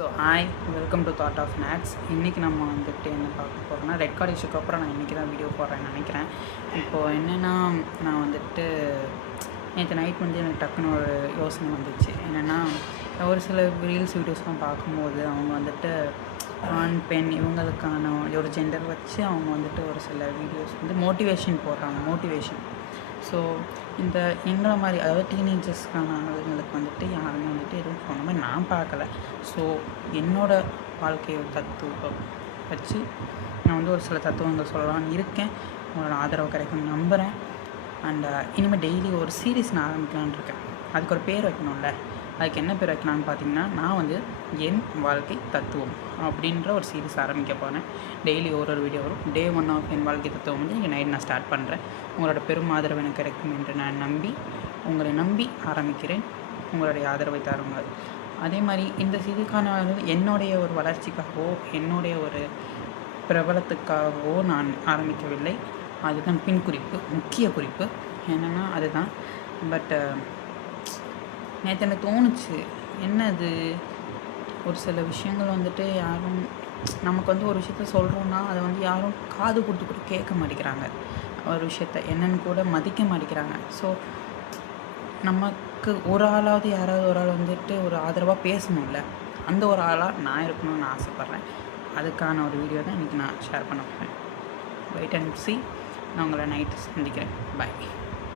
So hi, welcome to thought of nets. இன்றைக்கி நம்ம வந்துட்டு என்ன பார்க்க போகிறோம்னா, ரெட் கார்டு இஷ்யூக்கு அப்புறம் நான் இன்றைக்கி தான் வீடியோ போடுறேன்னு நினைக்கிறேன். இப்போது என்னென்னா, நான் வந்துட்டு நேற்று நைட் வந்து எனக்கு டக்குன்னு ஒரு யோசனை வந்துச்சு. என்னென்னா, ஒரு சில ரீல்ஸ் வீடியோஸ்லாம் பார்க்கும்போது அவங்க வந்துட்டு ஆண் பெண் இவங்களுக்கான ஒரு ஜெண்டர் வச்சு அவங்க வந்துட்டு ஒரு சில வீடியோஸ் வந்து மோட்டிவேஷன் போடுறாங்க. ஸோ இந்த எங்களை மாதிரி, அதாவது டீனேஜர்ஸ்க்கான ஆளுங்களுக்கு வந்துட்டு யாருமே வந்துட்டு எதுவும் சொன்ன மாதிரி நான் பார்க்கல. ஸோ என்னோடய வாழ்க்கையை தத்துவம் வச்சு நான் வந்து ஒரு சில தத்துவங்கள் சொல்லலாம்னு இருக்கேன். உங்களோட ஆதரவு கிடைக்கும்னு நம்புகிறேன். அண்ட் இனிமேல் டெய்லி ஒரு சீரீஸ் நான் ஆரம்பிக்கலான்னு இருக்கேன். அதுக்கு ஒரு பேர் வைக்கணும்ல. அதுக்கு என்ன பேர் வைக்கலான்னு பார்த்தீங்கன்னா, நான் வந்து என் வாழ்க்கை தத்துவம் அப்படின்ற ஒரு சீரீஸ் ஆரம்பிக்க போகிறேன். டெய்லி ஒரு வீடியோ வரும். டே 1 ஆஃப் என் வாழ்க்கை தத்துவம் வந்து இங்கே நைட் நான் ஸ்டார்ட் பண்ணுறேன். உங்களோட பெரும் ஆதரவு எனக்கு கிடைக்கும் என்று நான் உங்களை நம்பி ஆரம்பிக்கிறேன். உங்களுடைய ஆதரவை தாருங்கள். அதே மாதிரி இந்த சீரீஸ்க்கான என்னுடைய ஒரு வளர்ச்சிக்காகவோ என்னுடைய ஒரு பிரபலத்துக்காகவோ நான் ஆரம்பிக்கவில்லை. அதுதான் முக்கிய குறிப்பு என்னென்னா அதுதான். பட் நேற்று எனக்கு தோணுச்சு, என்னது ஒரு சில விஷயங்கள் வந்துட்டு யாரும் நமக்கு வந்து ஒரு விஷயத்த சொல்கிறோன்னா அதை வந்து யாரும் காது கொடுத்து கூட கேட்க மாட்டேங்கிறாங்க. ஒரு விஷயத்த என்னென்னு கூட மதிக்க மாட்டேங்கிறாங்க. ஸோ நமக்கு யாராவது ஒரு ஆள் வந்துட்டு ஒரு ஆதரவாக பேசணும்ல, அந்த ஒரு ஆளாக நான் இருக்கணும்னு நான் ஆசைப்பட்றேன். அதுக்கான ஒரு வீடியோ தான் இன்றைக்கி நான் ஷேர் பண்ண போகிறேன். Wait and see. நான் உங்களை நைட்டு சந்திக்கிறேன். பாய்.